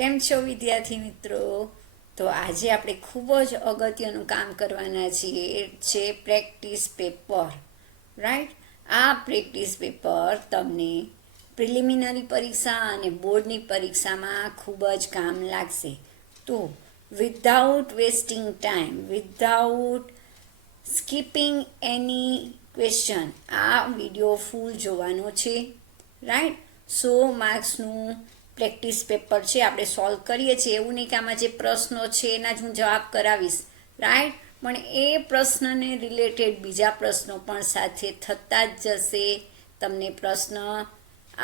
કેમ છો વિદ્યાર્થી મિત્રો? તો આજે આપણે ખૂબ જ અગત્યનું કામ કરવાના છીએ. એ છે પ્રેક્ટિસ પેપર, રાઈટ? આ પ્રેક્ટિસ પેપર તમને પ્રિલિમિનરી પરીક્ષા અને બોર્ડની પરીક્ષામાં ખૂબ જ કામ લાગશે. તો without wasting time, without skipping any question, આ વિડીયો ફૂલ જોવાનો છે, રાઈટ? 100 માર્ક્સનું પ્રેક્ટિસ પેપર છે, આપણે સોલ્વ કરીએ છીએ. એવું નહીં કે આમાં જે પ્રશ્નો છે એના જ હું જવાબ કરાવીશ, રાઈટ? પણ એ પ્રશ્નને રિલેટેડ બીજા પ્રશ્નો પણ સાથે થતા જ જશે. તમને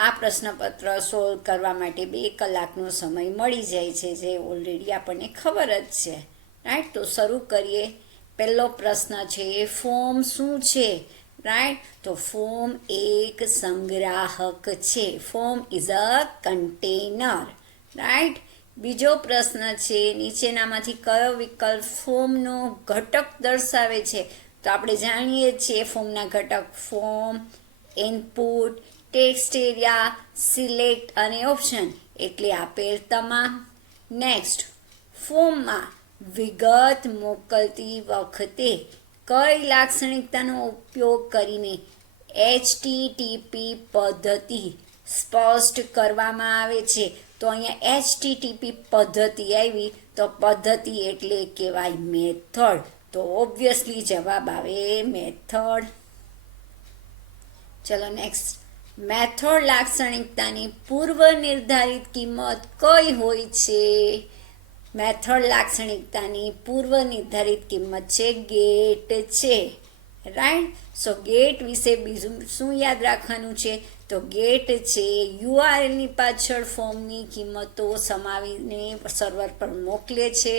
આ પ્રશ્નપત્ર સોલ્વ કરવા માટે 2 કલાકનો સમય મળી જાય છે, જે ઓલરેડી આપણને ખબર જ છે, રાઈટ? તો શરૂ કરીએ. પહેલો પ્રશ્ન છે, ફોર્મ શું છે? રાઈટ? તો ફોર્મ એક સંગ્રાહક છે. Form is a container, right? બીજો પ્રશ્ન છે, નીચેનામાંથી કયો વિકલ્પ ફોર્મનો ઘટક દર્શાવે છે? તો આપણે જાણીએ છીએ ફોર્મના ઘટક form, input, text area, select અને ઓપ્શન, એટલે આપેલ તમામ. નેક્સ્ટ, ફોર્મમાં વિગત મોકલતી વખતે કઈ લાક્ષણિકતાનો ઉપયોગ કરીને HTTP પદ્ધતિ સ્પષ્ટ કરવામાં આવે છે? તો અહીંયા HTTP પદ્ધતિ આવી, તો પદ્ધતિ એટલે કહેવાય મેથડ. તો ઓબ્વિયસલી જવાબ આવે મેથડ. ચલો નેક્સ્ટ, મેથડ લાક્ષણિકતાની પૂર્વ નિર્ધારિત કિંમત કઈ હોય છે? મેથડ લાક્ષણિકતાની પૂર્વ નિર્ધારિત કિંમત છે ગેટ છે, રાઈટ? સો ગેટ વિશે બીજું શું યાદ રાખવાનું છે? તો ગેટ છે URLની પાછળ ફોર્મની કિંમતો સમાવીને સર્વર પર મોકલે છે,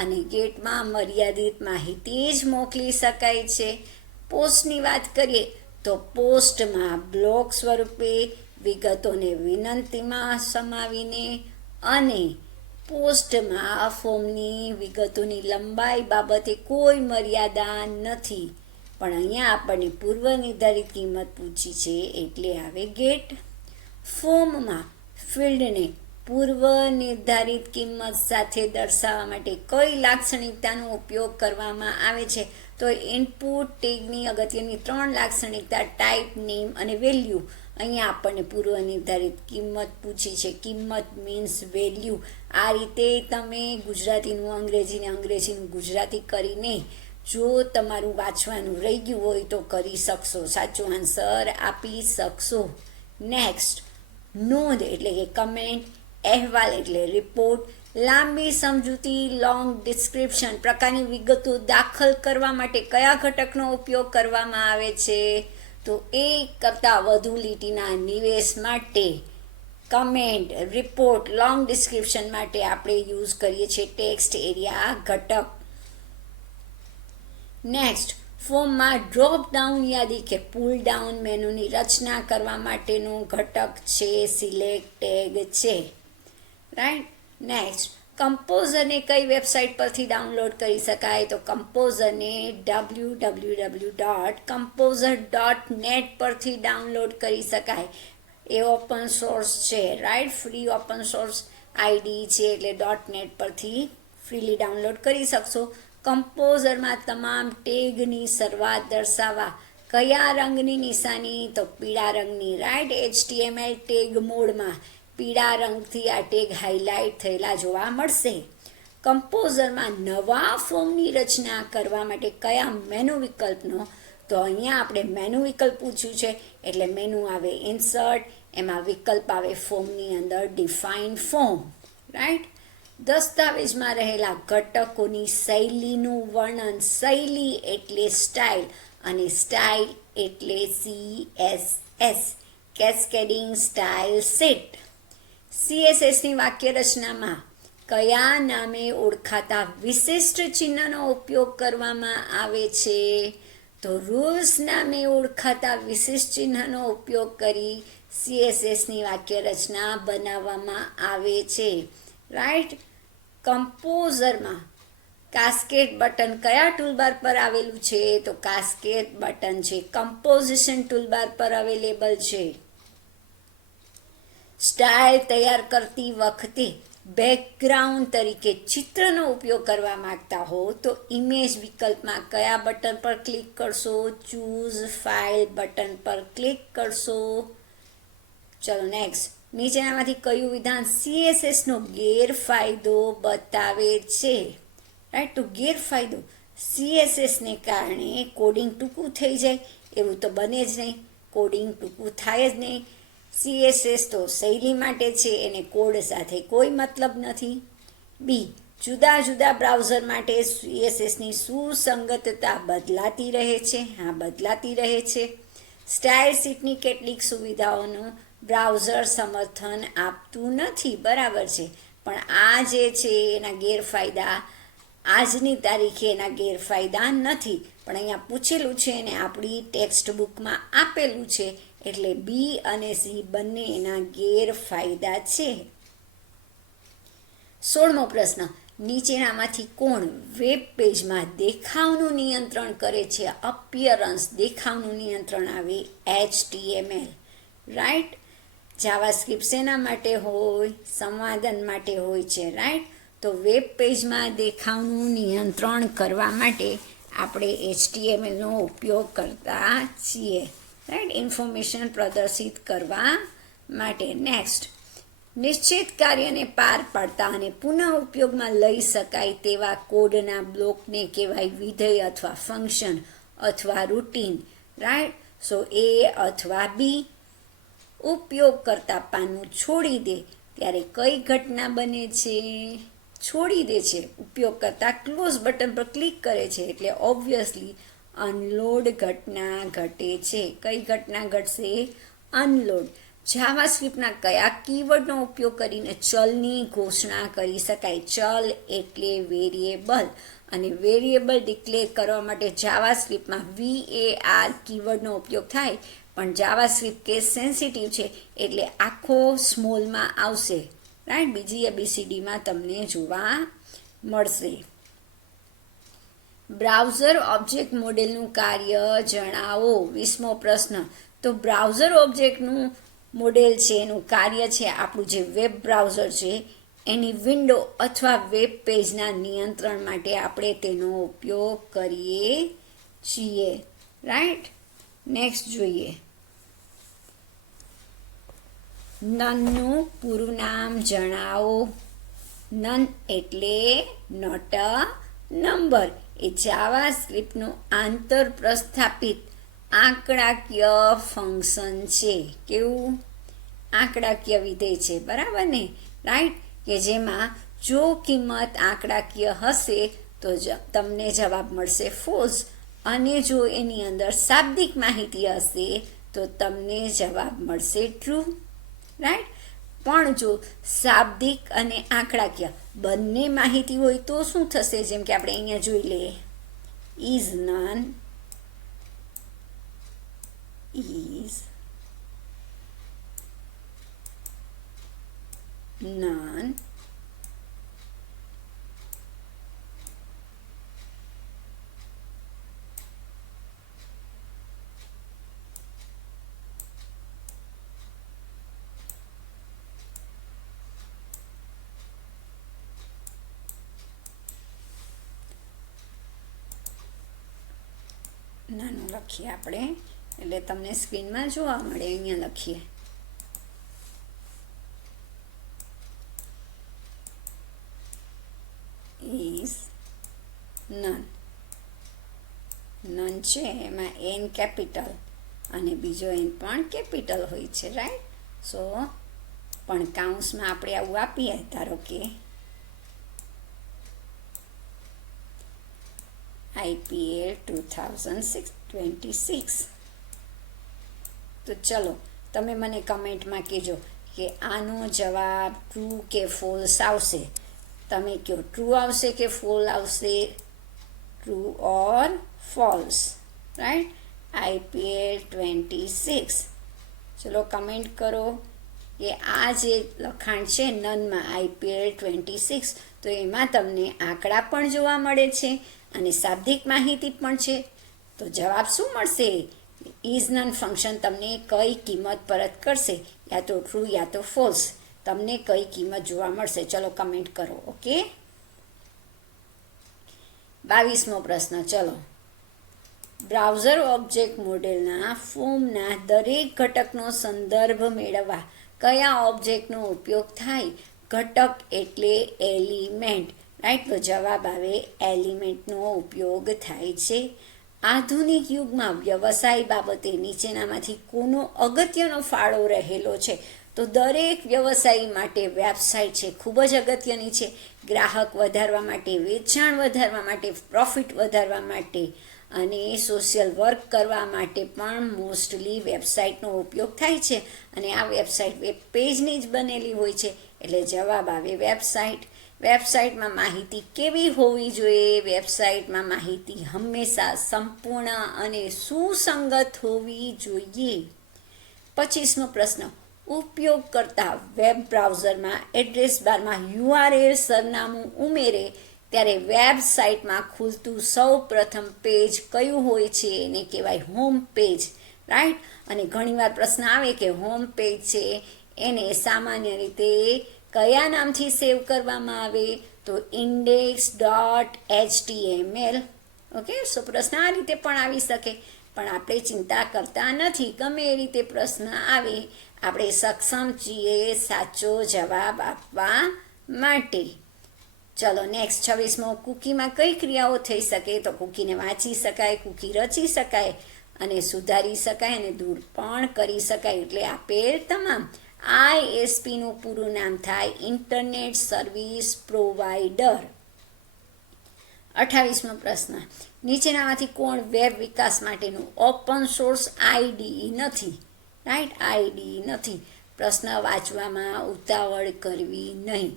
અને ગેટમાં મર્યાદિત માહિતી જ મોકલી શકાય છે. પોસ્ટની વાત કરીએ તો પોસ્ટમાં બ્લોક સ્વરૂપે વિગતોને વિનંતીમાં સમાવીને, અને પોસ્ટમાં ફોર્મની વિગતોની લંબાઈ બાબતે કોઈ મર્યાદા નથી. પણ અહીંયા આપણને પૂર્વ નિર્ધારિત કિંમત પૂછી છે, એટલે આવે ગેટ. ફોર્મમાં ફિલ્ડને પૂર્વ નિર્ધારિત કિંમત સાથે દર્શાવવા માટે કઈ લાક્ષણિકતાનો ઉપયોગ કરવામાં આવે છે? તો ઇનપુટ ટેગની અગત્યની 3 લાક્ષણિકતા ટાઈપ, નેમ અને વેલ્યુ. અહીંયા આપણને પૂર્વ નિર્ધારિત કિંમત પૂછી છે. કિંમત મીન્સ વેલ્યુ. આ રીતે તમે ગુજરાતીનું અંગ્રેજીને, અંગ્રેજીનું ગુજરાતી કરીને જો તમારું વાંચવાનું રહી ગયું હોય તો કરી શકશો, સાચો આન્સર આપી શકશો. નેક્સ્ટ, નોંધ એટલે કે કમેન્ટ, અહેવાલ એટલે રિપોર્ટ, લાંબી સમજૂતી લોંગ ડિસ્ક્રિપ્શન પ્રકારની વિગતો દાખલ કરવા માટે કયા ઘટકનો ઉપયોગ કરવામાં આવે છે? તો એક કરતાં વધુ લીટીના નિવેશ માટે કમેન્ટ, રિપોર્ટ, લોંગ ડિસ્ક્રિપ્શન માટે આપણે યુઝ કરીએ છીએ ટેક્સ્ટ એરિયા ઘટક. નેક્સ્ટ, ફોર્મમાં ડ્રોપ ડાઉન યાદી કે પુલ ડાઉન મેનુની રચના કરવા માટેનું ઘટક છે સિલેક્ટ ટેગ છે, રાઈટ? નેક્સ્ટ, કમ્પોઝરને કઈ વેબસાઇટ પરથી ડાઉનલોડ કરી શકાય? તો કમ્પોઝરને www.composer.net પરથી ડાઉનલોડ કરી શકાય. એ ઓપન સોર્સ છે, right? Free open source ID છે, એટલે .net પરથી ફ્રીલી ડાઉનલોડ કરી શકશો. કમ્પોઝરમાં તમામ ટેગની શરૂઆત દર્શાવવા કયા રંગની નિશાની? તો પીળા રંગની, રાઈટ? HTML ટેગ મોડમાં પીળા રંગથી આ ટેગ હાઇલાઇટ થયેલા જોવા મળશે. કમ્પોઝરમાં નવા ફોર્મની રચના કરવા માટે કયા મેનુ વિકલ્પનો? તો અહીંયા આપણે મેનુ વિકલ્પ પૂછ્યું છે, એટલે મેનુ આવે ઇન્સર્ટ, એમાં વિકલ્પ આવે ફોર્મની અંદર ડિફાઇન ફોર્મ, રાઈટ? દસ્તાવેજમાં રહેલા ઘટકોની શૈલીનું વર્ણન. શૈલી એટલે સ્ટાઇલ, અને સ્ટાઇલ એટલે CSS, કેસ્કેડિંગ સ્ટાઇલ સેટ. CSSની વાક્ય રચનામાં કયા નામે ઓળખાતા વિશિષ્ટ ચિહ્નનો ઉપયોગ કરવામાં આવે છે? તો રૂલ્સ નામે ઓળખાતા વિશિષ્ટ ચિહ્નનો ઉપયોગ કરી CSSની વાક્ય રચના બનાવવામાં આવે છે, રાઈટ? કમ્પોઝરમાં કાસ્કેડ બટન કયા ટૂલબાર પર આવેલું છે? તો કાસ્કેડ બટન છે કમ્પોઝિશન ટૂલબાર પર અવેલેબલ છે. સ્ટાઇલ તૈયાર કરતી વખતે બેકગ્રાઉન્ડ તરીકે ચિત્રનો ઉપયોગ કરવા માંગતા હો તો ઇમેજ વિકલ્પમાં કયા બટન પર ક્લિક કરશો? ચૂઝ ફાઇલ બટન પર ક્લિક કરશો. ચલો નેક્સ્ટ, નીચેનામાંથી કયું વિધાન CSSનો ગેરફાયદો બતાવે છે? રાઈટ, તો ગેરફાયદો CSSને કારણે કોડિંગ ટૂંકું થઈ જાય એવું તો બને જ નહીં, કોડિંગ ટૂંકું થાય જ નહીં. CSS તો શૈલી માટે છે, એને કોડ સાથે કોઈ મતલબ નથી. બી, જુદા જુદા બ્રાઉઝર માટે CSSની સુસંગતતા બદલાતી રહે છે. હા, બદલાતી રહે છે. સ્ટાઇલ શીટની કેટલીક સુવિધાઓનું બ્રાઉઝર સમર્થન આપતું નથી, બરાબર છે, પણ આ જે છે એના ગેરફાયદા આજની તારીખે એના ગેરફાયદા નથી, પણ અહીંયા પૂછેલું છે અને આપણી ટેક્સ્ટ બુકમાં આપેલું છે, એટલે બી અને સી બંને એના ગેરફાયદા છે. 16મો પ્રશ્ન, નીચેનામાંથી કોણ વેબ પેજમાં દેખાવનું નિયંત્રણ કરે છે? અપિયરન્સ, દેખાવનું નિયંત્રણ આવે HTML. રાઈટ, જાવાસ્ક્રિપ્ટ શેના માટે હોય? સંવાદન માટે હોય છે. રાઈટ, તો વેબ પેજમાં દેખાવનું નિયંત્રણ કરવા માટે આપણે HTMLનો ઉપયોગ કરતા છીએ. રાઈટ, ઇન્ફોર્મેશન પ્રદર્શિત કરવા માટે. નેક્સ્ટ, નિશ્ચિત કાર્યને પાર પાડતા અને પુનઃ ઉપયોગમાં લઈ શકાય તેવા કોડના બ્લોકને કહેવાય વિધેય અથવા ફંક્શન અથવા રૂટીન. રાઈટ, સો એ અથવા બી. ઉપયોગ કરતા પાનું છોડી દે ત્યારે કઈ ઘટના બને છે? છોડી દે છે. ઉપયોગ કરતા ક્લોઝ બટન પર ક્લિક કરે છે એટલે ઓબ્વિયસલી અનલોડ ઘટના ઘટે છે. કઈ ઘટના ઘટશે? અનલોડ. જાવાસ્ક્રિપ્ટના કયા કીવર્ડનો ઉપયોગ કરીને ચલની ઘોષણા કરી શકાય? ચલ એટલે વેરિયેબલ, અને વેરિયેબલ ડિક્લેર કરવા માટે જાવાસ્ક્રિપ્ટમાં VAR કીવર્ડનો ઉપયોગ થાય, પણ જાવાસ્ક્રિપ્ટ કેસ સેન્સિટિવ છે એટલે આખો સ્મોલમાં આવશે. રાઈટ, બીજી ABCDમાં તમને જોવા મળશે. બ્રાઉઝર ઓબ્જેક્ટ મોડેલનું કાર્ય જણાવો. 20મો પ્રશ્ન, તો બ્રાઉઝર ઓબ્જેક્ટનું મોડેલ છે એનું કાર્ય છે આપણું જે વેબ બ્રાઉઝર છે એની વિન્ડો અથવા વેબ પેજના નિયંત્રણ માટે આપણે તેનો ઉપયોગ કરીએ છીએ. રાઈટ, નેક્સ્ટ જોઈએ, નનનું પૂરું નામ જણાવો. નન એટલે નોટ અ નંબર. એ જાવાસ્ક્રિપ્ટનું આંતર પ્રસ્થાપિત આંકડાકીય ફંક્શન છે. કેવું? આંકડાકીય વિધેય છે, બરાબર ને? રાઈટ, કે જેમાં જો કિંમત આંકડાકીય હશે તો તમને જવાબ મળશે ફોલ્સ, અને જો એની અંદર શાબ્દિક માહિતી હશે તો તમને જવાબ મળશે ટ્રુ. રાઈટ, પણ જો શાબ્દિક અને આંકડાકીય બંને માહિતી હોય તો શું થશે? જેમ કે આપણે અહીંયા જોઈ લઈએ, ઇઝ નન is none નાનું લખીએ આપણે એટલે તમને સ્ક્રીનમાં જોવા મળે. અહીંયા લખીએ, ઇઝ નન. નન છે એમાં એન કેપિટલ અને બીજો એન પણ કેપિટલ હોય છે. રાઈટ, સો પણ કાઉન્સમાં આપણે આવું આપીએ, ધારો કે IPL 2026. તો ચલો તમે મને કમેન્ટમાં કહેજો કે આનો જવાબ ટ્રુ કે ફોલ્સ આવશે. તમે કહો ટ્રુ આવશે કે ફોલ આવશે? True or false? Right, IPL 26. ચલો કમેન્ટ કરો કે આ જે લખાણ છે નનમાં IPL 26, તો એમાં તમને આંકડા પણ જોવા મળે છે અને શાબ્દિક માહિતી પણ છે. તો જવાબ શું મળશે? ઇઝ નન ફંક્શન તમને કઈ કિંમત પરત કરશે? યા તો ટ્રુ યા તો ફોલ્સ. તમને કઈ કિંમત જોવા મળશે? ચલો કમેન્ટ કરો. ઓકે, 22મો પ્રશ્ન. ચલો, બ્રાઉઝર ઓબ્જેક્ટ મોડેલના ફોર્મના દરેક ઘટકનો સંદર્ભ મેળવવા કયા ઓબ્જેક્ટનો ઉપયોગ થાય? ઘટક એટલે એલિમેન્ટ, રાઈટ? તો જવાબ આવે એલિમેન્ટનો ઉપયોગ થાય છે. આધુનિક યુગમાં વ્યવસાય બાબતે નીચેનામાંથી કોનો અગત્યનો ફાળો રહેલો છે? તો દરેક વ્યવસાય માટે વેબસાઇટ છે ખૂબ જ અગત્યની છે. ગ્રાહક વધારવા માટે, વેચાણ વધારવા માટે, પ્રોફિટ વધારવા માટે અને સોશિયલ વર્ક કરવા માટે પણ મોસ્ટલી વેબસાઇટનો ઉપયોગ થાય છે. અને આ વેબસાઇટ વેબ પેજની જ બનેલી હોય છે, એટલે જવાબ આવે વેબસાઇટ. વેબસાઇટમાં માહિતી કેવી હોવી જોઈએ? વેબસાઇટમાં માહિતી હંમેશા સંપૂર્ણ અને સુસંગત હોવી જોઈએ. 25મો પ્રશ્ન. ઉપયોગકર્તા વેબ બ્રાઉઝરમાં એડ્રેસ બારમાં URL સરનામું ઉમેરે ત્યારે વેબસાઇટમાં ખુલતું સૌ પ્રથમ પેજ કયું હોય છે? એને કહેવાય હોમ પેજ, રાઈટ? અને ઘણીવાર પ્રશ્ન આવે કે હોમ પેજ છે એને સામાન્ય રીતે કયા નામથી સેવ કરવામાં આવે? તો index.html. ઓકે, સો પ્રશ્ન આ રીતે પણ આવી શકે, પણ આપણે ચિંતા કરતા નથી. ગમે એ રીતે પ્રશ્ન આવે, આપણે સક્ષમ છીએ સાચો જવાબ આપવા માટે. ચલો નેક્સ્ટ 26મો. કૂકીમાં કઈ ક્રિયાઓ થઈ શકે? તો કૂકીને વાંચી શકાય, કૂકી રચી શકાય અને સુધારી શકાય અને દૂર પણ કરી શકાય. એટલે આપેલ તમામ. ISPનું પૂરું નામ થાય ઇન્ટરનેટ સર્વિસ પ્રોવાઈડર. 28મો પ્રશ્ન. નીચેનામાંથી કોણ વેબ વિકાસ માટેનું ઓપન સોર્સ IDE નથી? રાઈટ, IDE નથી. પ્રશ્ન વાંચવામાં ઉતાવળ કરવી નહીં.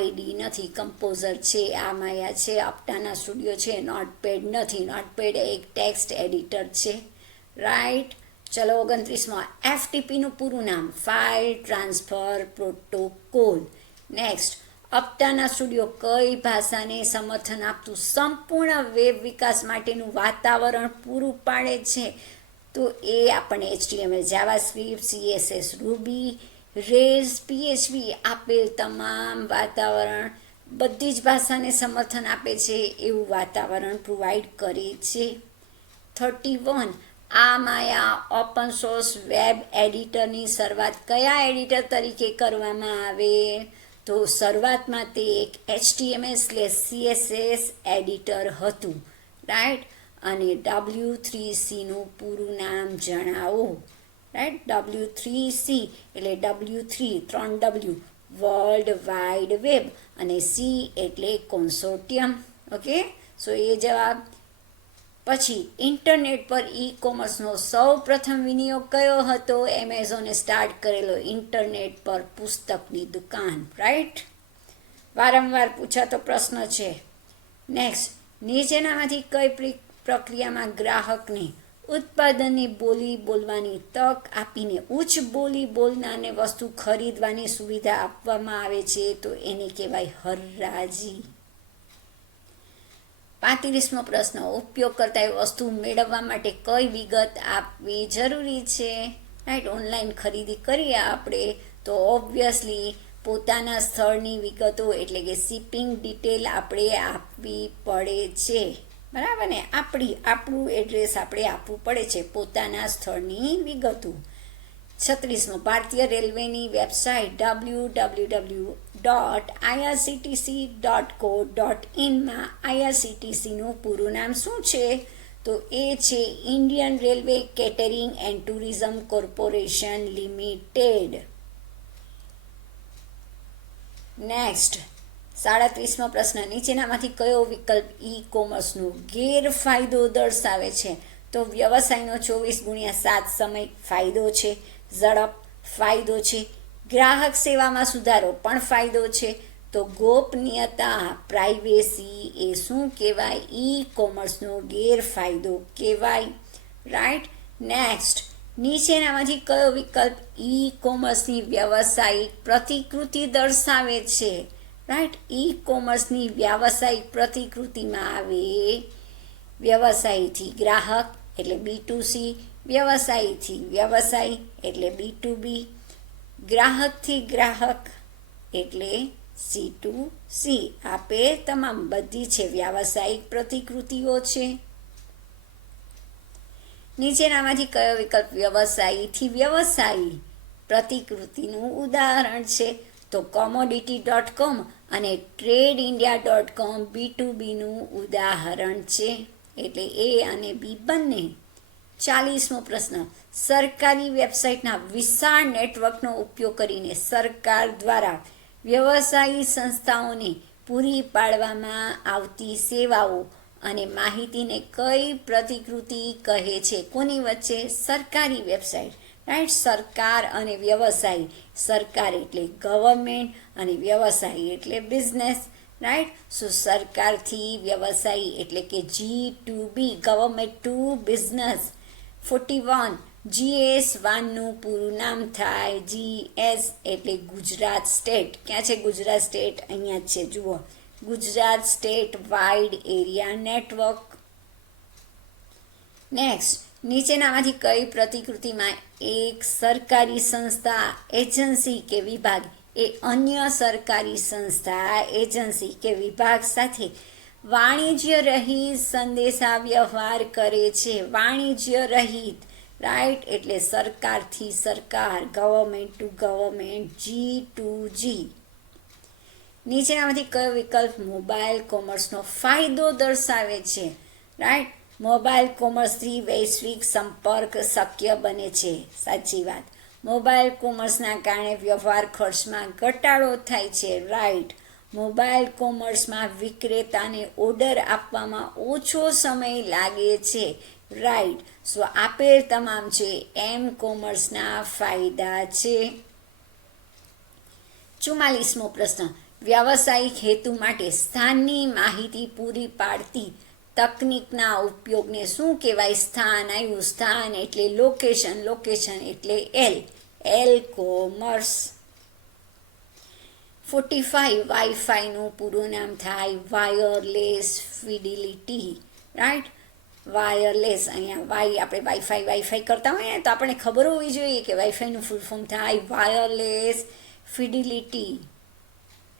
IDE નથી. કમ્પોઝર છે, આ માયા છે, અપ્ટાના સ્ટુડિયો છે. નોટપેડ નથી. નોટપેડ એક ટેક્સ્ટ એડિટર છે, રાઈટ? ચલો 29માં. FTPનું પૂરું નામ file transfer protocol. Next. Aptana studio કઈ ભાષાને સમર્થન આપતું સંપૂર્ણ વેબ વિકાસ માટેનું વાતાવરણ પૂરું પાડે છે? તો એ આપણને HTML, JavaScript, CSS, Ruby, Rails, PHP આપેલ તમામ વાતાવરણ બધી જ ભાષાને સમર્થન આપે છે એવું વાતાવરણ પ્રોવાઈડ કરે છે. 31. આ માયા ઓપન સોર્સ વેબ એડિટરની શરૂઆત કયા એડિટર તરીકે કરવામાં આવે? તો શરૂઆતમાં તે એક HTML/CSS એડિટર હતું, રાઈટ? અને W3Cનું પૂરું નામ જણાવો, રાઈટ? W3C એટલે W3 3W world wide web અને C એટલે કોન્સોર્ટિયમ. ઓકે, સો એ જવાબ. પછી ઇન્ટરનેટ પર કોમર્સનો સૌ પ્રથમ વિનિયોગ કયો હતો? એમેઝોને સ્ટાર્ટ કરેલો ઇન્ટરનેટ પર પુસ્તકની દુકાન, રાઈટ? વારંવાર પૂછાતો પ્રશ્ન છે. નેક્સ્ટ. નીચેનામાંથી કઈ પ્રક્રિયામાં ગ્રાહકને ઉત્પાદનની બોલી બોલવાની તક આપીને ઉચ્ચ બોલી બોલનારને વસ્તુ ખરીદવાની સુવિધા આપવામાં આવે છે? તો એને કહેવાય હરાજી. 35મો પ્રશ્ન. ઉપયોગકર્તાએ વસ્તુ મેળવવા માટે કઈ વિગત આપવી જરૂરી છે? રાઈટ, ઓનલાઈન ખરીદી કરીએ આપણે તો ઓબ્વિયસલી પોતાના સ્થળની વિગતો એટલે કે શિપિંગ ડિટેલ આપણે આપવી પડે છે, બરાબર ને? આપણું એડ્રેસ આપણે આપવું પડે છે, પોતાના સ્થળની વિગતો. 36મો. ભારતીય રેલવેની વેબસાઇટ www.irctc.co.in માં IRCTCનું પૂરું નામ શું છે? તો એ છે Indian railway catering and tourism corporation limited. Next. 37મો પ્રશ્ન. નીચેનામાંથી કયો વિકલ્પ કોમર્સનો ગેરફાયદો દર્શાવે છે? તો વ્યવસાયનો 24/7 સમય ફાયદો છે, ઝડપ ફાયદો છે, ગ્રાહક સેવામાં સુધારો પણ ફાયદો છે. તો ગોપનીયતા પ્રાઇવેસી એ શું કહેવાય? કોમર્સનો ગેરફાયદો કહેવાય, રાઈટ? નેક્સ્ટ. નીચેનામાંથી કયો વિકલ્પ કોમર્સની વ્યવસાયિક પ્રતિકૃતિ દર્શાવે છે? રાઈટ, કોમર્સની વ્યાવસાયિક પ્રતિકૃતિમાં આવે વ્યવસાયથી ગ્રાહક એટલે B2C, વ્યવસાયથી વ્યવસાય એટલે B2B, ગ્રાહકથી ગ્રાહક એટલે C2C. આપે તમામ બધી છે વ્યાવસાયિક પ્રતિકૃતિઓ છે. નીચેનામાંથી કયો વિકલ્પ વ્યવસાયીથી વ્યવસાયી પ્રતિકૃતિનું ઉદાહરણ છે? તો commodity.com અને TradeIndia.com B2Bનું ઉદાહરણ છે. એટલે A અને B બંને. 40મો પ્રશ્ન. સરકારી વેબસાઇટના વિશાળ નેટવર્કનો ઉપયોગ કરીને સરકાર દ્વારા વ્યવસાયી સંસ્થાઓને પૂરી પાડવામાં આવતી સેવાઓ અને માહિતીને કઈ પ્રતિકૃતિ કહે છે? કોની વચ્ચે? સરકારી વેબસાઇટ, રાઈટ. સરકાર અને વ્યવસાય. સરકાર એટલે ગવર્મેન્ટ અને વ્યવસાય એટલે બિઝનેસ, રાઈટ. સો સરકારથી વ્યવસાયી એટલે કે G2B, ગવર્મેન્ટ ટુ બિઝનેસ. 41. GS1નું પૂરું નામ થાય GS એટલે ગુજરાત સ્ટેટ. ક્યાં છે ગુજરાત સ્ટેટ? અહીંયા જ છે, જુઓ. Gujarat state wide area network. Next. નીચેનામાંથી કઈ પ્રતિકૃતિમાં એક સરકારી સંસ્થા, એજન્સી કે વિભાગ એ અન્ય સરકારી સંસ્થા, એજન્સી કે વિભાગ સાથે વાણિજ્ય રહિત સંદેશા વ્યવહાર કરે છે? વાણિજ્ય રહિત, રાઈટ. એટલે સરકારથી સરકાર, ગવર્મેન્ટ ટુ ગવર્મેન્ટ, G2G. નીચેનામાંથી કયો વિકલ્પ મોબાઈલ કોમર્સનો ફાયદો દર્શાવે છે? રાઈટ. મોબાઈલ કોમર્સથી વૈશ્વિક સંપર્ક શક્ય બને છે. સાચી વાત. મોબાઈલ કોમર્સના કારણે વ્યવહાર ખર્ચમાં ઘટાડો થાય છે. રાઈટ. મોબાઈલ કોમર્સમાં વિક્રેતાને ઓર્ડર આપવામાં ઓછો સમય લાગે છે. રાઈટ. સો આપેલ તમામ છે એમ કોમર્સના ફાયદા છે. 44મો પ્રશ્ન. વ્યાવસાયિક હેતુ માટે સ્થાનની માહિતી પૂરી પાડતી તકનિકના ઉપયોગને શું કહેવાય? સ્થાન આવ્યું. સ્થાન એટલે લોકેશન, લોકેશન એટલે L કોમર્સ. 45. વાઈફાઈનું પૂરું નામ થાય વાયરલેસ ફિડિલિટી, રાઈટ. વાયરલેસ, અહીંયા આપણે વાઈફાઈ કરતા હોઈએ તો આપણને ખબર હોવી જોઈએ કે વાઈફાઈનું ફૂલ ફોર્મ થાય વાયરલેસ ફિડિલિટી,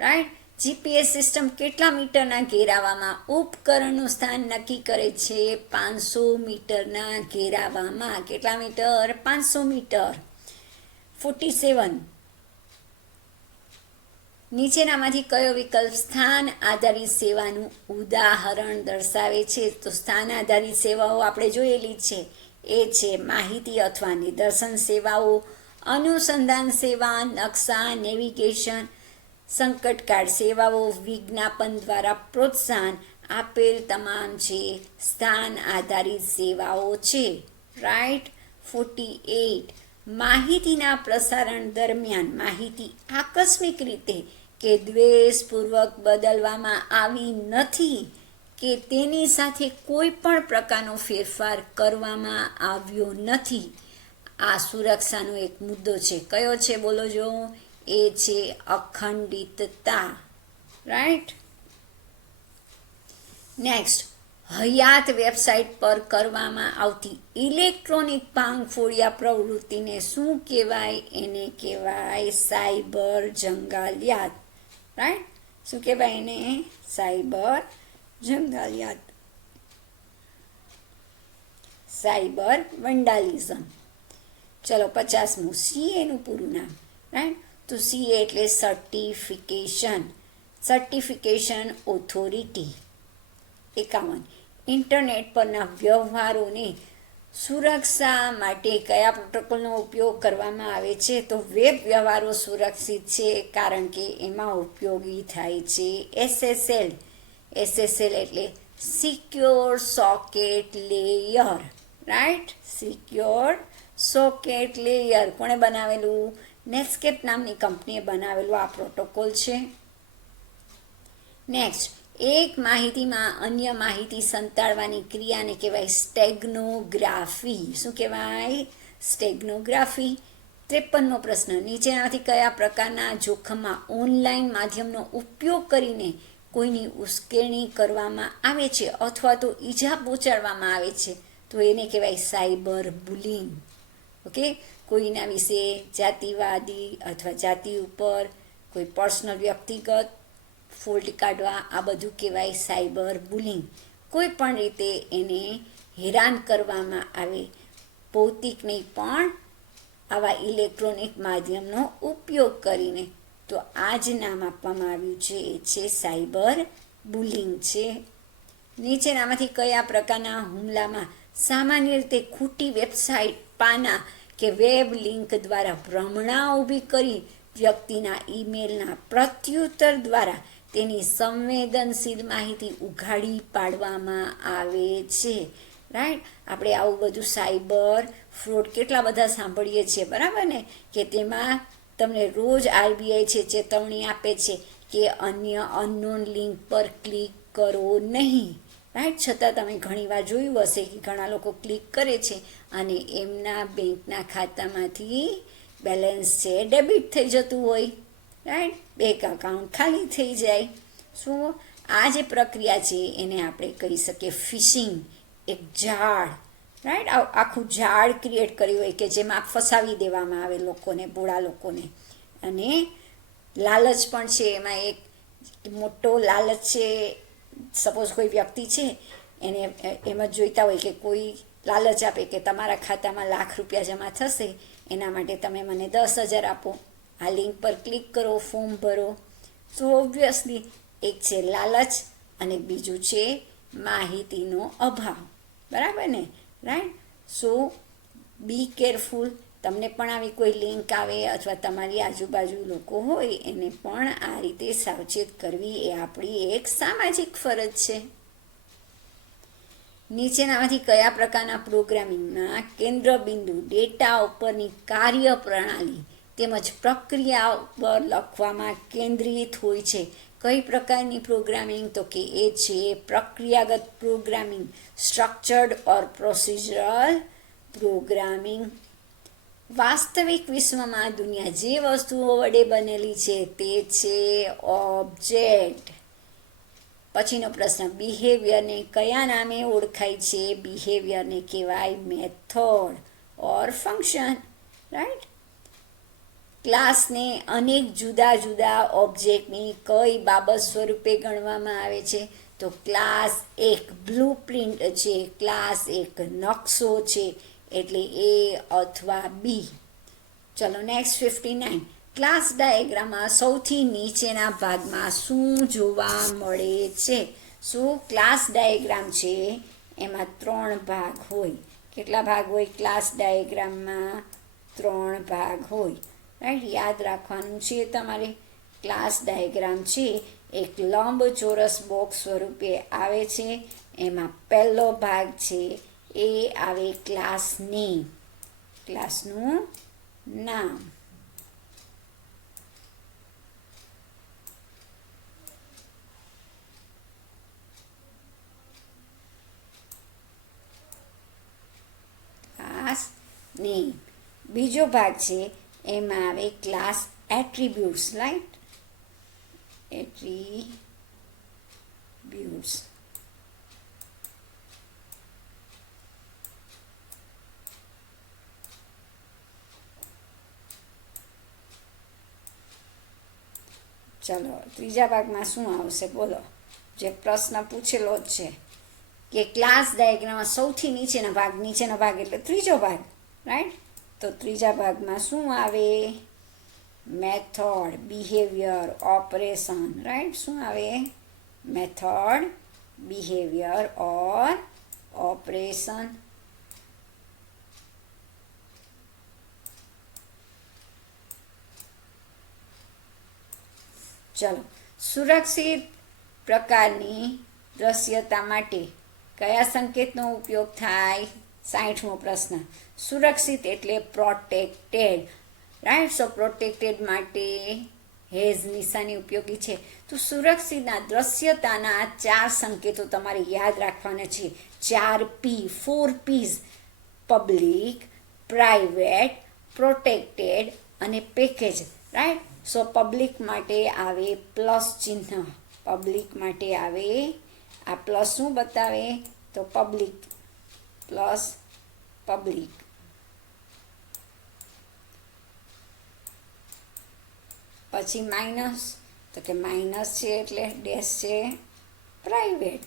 રાઈટ. GPS સિસ્ટમ કેટલા મીટરના ઘેરાવામાં ઉપકરણનું સ્થાન નક્કી કરે છે? 500 મીટરના ઘેરાવામાં. કેટલા મીટર? 500 મીટર. 47. નીચેનામાંથી કયો વિકલ્પ સ્થાન આધારિત સેવાનું ઉદાહરણ દર્શાવે છે? તો સ્થાન આધારિત સેવાઓ આપણે જોયેલી છે. એ છે માહિતી અથવા નિદર્શન સેવાઓ, અનુસંધાન સેવા, નકશા, નેવિગેશન, સંકટકાળ સેવાઓ, વિજ્ઞાપન દ્વારા પ્રોત્સાહન. આપેલ તમામ છે સ્થાન આધારિત સેવાઓ છે, રાઈટ. 48. માહિતીના પ્રસારણ દરમિયાન માહિતી આકસ્મિક રીતે કે દ્વેષપૂર્વક બદલવામાં આવી નથી કે તેની સાથે કોઈ પણ પ્રકારનો ફેરફાર કરવામાં આવ્યો નથી. આ સુરક્ષાનો એક મુદ્દો છે. કયો છે? બોલો જો. એ છે અખંડિતતા, રાઈટ. નેક્સ્ટ. હયાત વેબસાઇટ પર કરવામાં આવતી ઇલેક્ટ્રોનિક ભાંગફોડિયા પ્રવૃત્તિને શું કહેવાય? એને કહેવાય સાયબર જંગાલિયાત, રાઈટ. શું કહેવાય એને? સાયબર જંગાલિયાત, સાયબર વંડાલિઝમ. ચલો 50મું. CA નું પૂરું નામ, રાઈટ. તો CA એટલે સર્ટિફિકેશન ઓથોરિટી. 51. ઇન્ટરનેટ પરના વ્યવહારોને સુરક્ષા માટે કયા પ્રોટોકોલનો ઉપયોગ કરવામાં આવે છે? તો વેબ વ્યવહારો સુરક્ષિત છે કારણ કે એમાં ઉપયોગી થાય છે SSL. SSL એટલે secure socket layer, right. Secure socket layer. કોણે બનાવેલું? નેટસ્કેપ નામની કંપનીએ બનાવેલું આ પ્રોટોકોલ છે. નેક્સ્ટ. એક માહિતીમાં અન્ય માહિતી સંતાડવાની ક્રિયાને કહેવાય સ્ટેગનોગ્રાફી. શું કહેવાય? સ્ટેગનોગ્રાફી. 53મો પ્રશ્ન. નીચેનામાંથી કયા પ્રકારના જોખમમાં ઓનલાઈન માધ્યમનો ઉપયોગ કરીને કોઈની ઉશ્કેરણી કરવામાં આવે છે અથવા તો ઈજા પહોંચાડવામાં આવે છે? તો એને કહેવાય સાયબર બુલિંગ. ઓકે. કોઈના વિશે જાતિવાદી અથવા જાતિ ઉપર કોઈ પર્સનલ વ્યક્તિગત ફોલ્ટ કાઢવા, આ બધું કહેવાય સાયબર બુલિંગ. કોઈ પણ રીતે એને હેરાન કરવામાં આવે, ભૌતિક નહીં પણ આવા ઇલેક્ટ્રોનિક માધ્યમનો ઉપયોગ કરીને. તો આ જ નામ આપવામાં આવ્યું છે, એ છે સાયબર બુલિંગ છે. નીચેનામાંથી કયા પ્રકારના હુમલામાં સામાન્ય રીતે ખોટી વેબસાઇટ, પાના કે વેબ લિંક દ્વારા ભ્રમણા ઊભી કરી વ્યક્તિના ઈમેલના પ્રત્યુત્તર દ્વારા તેની સંવેદનશીલ માહિતી ઉઘાડી પાડવામાં આવે છે? રાઈટ. આપણે આવું બધું સાયબર ફ્રોડ કેટલા બધા સાંભળીએ છીએ, બરાબર ને, કે તેમાં તમને રોજ આરબીઆઈ છે ચેતવણી આપે છે કે અન્ય અનનોન લિંક પર ક્લિક કરો નહીં. રાઈટ. છતાં તમે ઘણીવાર જોયું હશે કે ઘણા લોકો ક્લિક કરે છે અને એમના બેંકના ખાતામાંથી બેલેન્સ છે ડેબિટ થઈ જતું હોય. રાઈટ. બેંક અકાઉન્ટ ખાલી થઈ જાય. શું આ જે પ્રક્રિયા છે એને આપણે કહી શકીએ ફિશિંગ. એક જાળ, રાઈટ, આખું જાળ ક્રિએટ કર્યું હોય કે જેમાં ફસાવી દેવામાં આવે લોકોને, ભોળા લોકોને. અને લાલચ પણ છે એમાં, એક મોટો લાલચ છે. સપોઝ કોઈ વ્યક્તિ છે એને એમ જ જોઈતા હોય કે કોઈ લાલચ આપે કે તમારા ખાતામાં ₹1,00,000 જમા થશે, એના માટે તમે મને 10,000 આપો, આ લિંક પર ક્લિક કરો, ફોર્મ ભરો. સો ઓબ્વિયસલી એક છે લાલચ અને બીજું છે માહિતીનો અભાવ. બરાબર ને? રાઈટ. So be careful. તમને પણ આવી કોઈ લિંક આવે અથવા તમારી આજુબાજુ લોકો હોય એને પણ આ રીતે સાવચેત કરવી એ આપણી એક સામાજિક ફરજ છે. નીચેનામાંથી કયા પ્રકારના પ્રોગ્રામિંગના કેન્દ્રબિંદુ ડેટા ઉપરની કાર્યપ્રણાલી તેમજ પ્રક્રિયા પર લખવામાં કેન્દ્રિત હોય છે? કઈ પ્રકારની પ્રોગ્રામિંગ? તો કે એ છે પ્રક્રિયાગત પ્રોગ્રામિંગ, સ્ટ્રક્ચર્ડ ઓર પ્રોસિજરલ પ્રોગ્રામિંગ. વાસ્તવિક વિશ્વમાં દુનિયા જે વસ્તુઓ વડે બનેલી છે તે છે ઓબ્જેક્ટ. પછીનો પ્રશ્ન, બિહેવિયરને કયા નામે ઓળખાય છે? બિહેવિયરને કહેવાય મેથડ ઓર ફંક્શન. રાઈટ. ક્લાસને અનેક જુદા જુદા ઓબ્જેક્ટની કઈ બાબત સ્વરૂપે ગણવામાં આવે છે? તો ક્લાસ એક બ્લુપ્રિન્ટ છે, ક્લાસ એક નકશો છે, એટલે એ અથવા બી. ચલો નેક્સ્ટ 59. ક્લાસ ડાયાગ્રામમાં સૌથી નીચેના ભાગમાં શું જોવા મળે છે? શું ક્લાસ ડાયાગ્રામ છે એમાં 3 ભાગ હોય. કેટલા ભાગ હોય ક્લાસ ડાયાગ્રામમાં? 3 ભાગ હોય. રાઈટ. યાદ રાખવાનું છે તમારે. ક્લાસ ડાયાગ્રામ છે એક લંબચોરસ બોક્સ સ્વરૂપે આવે છે. એમાં પહેલો ભાગ છે એ આવે ક્લાસ નેમ, ક્લાસનું નામ. Class name. બીજો ભાગ છે એમાં આવે ક્લાસ એટ્રીબ્યુટ્સ. રાઈટ. એટ્રીબ્યુટ્સ. ચલો ત્રીજા ભાગમાં શું આવશે બોલો? જે પ્રશ્ન પૂછેલો જ છે કે ક્લાસ ડાયાગ્રામમાં સૌથી નીચેનો ભાગ એટલે ત્રીજો ભાગ. રાઈટ. તો ત્રીજા ભાગમાં શું આવે? Method, behaviour, operation. રાઈટ. શું આવે? મેથડ, બિહેવિયર ઓર ઓપરેશન. ચલો, સુરક્ષિત પ્રકારની દ્રશ્યતા માટે કયા સંકેતનો ઉપયોગ થાય? 60મો પ્રશ્ન. સુરક્ષિત એટલે પ્રોટેક્ટેડ. રાઈટ. સો પ્રોટેક્ટેડ માટે હેઝ નિશાની ઉપયોગી છે. તો સુરક્ષિતના દ્રશ્યતાના 4 સંકેતો તમારે યાદ રાખવાના છે. 4 P, 4 P's. Public, private, protected અને પેકેજ. રાઈટ. સો પબ્લિક માટે આવે પ્લસ ચિહ્ન. પબ્લિક માટે આવે આ પ્લસ શું બતાવે? તો પબ્લિક, પ્લસ પબ્લિક. પછી માઇનસ, તો કે માઇનસ છે એટલે ડેશ છે પ્રાઇવેટ.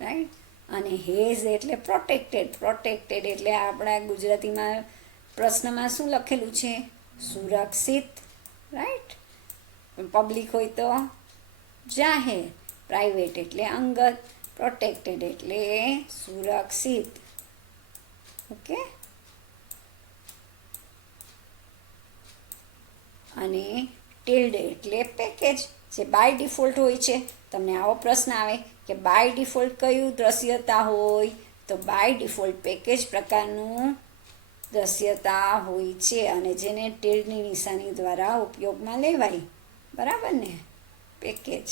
રાઈટ. અને હેઝ એટલે પ્રોટેક્ટેડ. પ્રોટેક્ટેડ એટલે આપણા ગુજરાતીમાં પ્રશ્નમાં શું લખેલું છે? સુરક્ષિત. રાઈટ. પબ્લિક હોય તો જાહેર, પ્રાઇવેટ એટલે અંગત, પ્રોટેક્ટેડ એટલે સુરક્ષિત. ઓકે. અને ટિલ્ડ એટલે પેકેજ, જે બાય ડિફોલ્ટ હોય છે. તમને આવો પ્રશ્ન આવે કે બાય ડિફોલ્ટ કયું દ્રશ્યતા હોય, તો બાય ડિફોલ્ટ પેકેજ પ્રકારનું દ્રશ્યતા હોય છે અને જેને ટિલ્ડની નિશાની દ્વારા ઉપયોગમાં લેવાય. બરાબર ને? પેકેજ.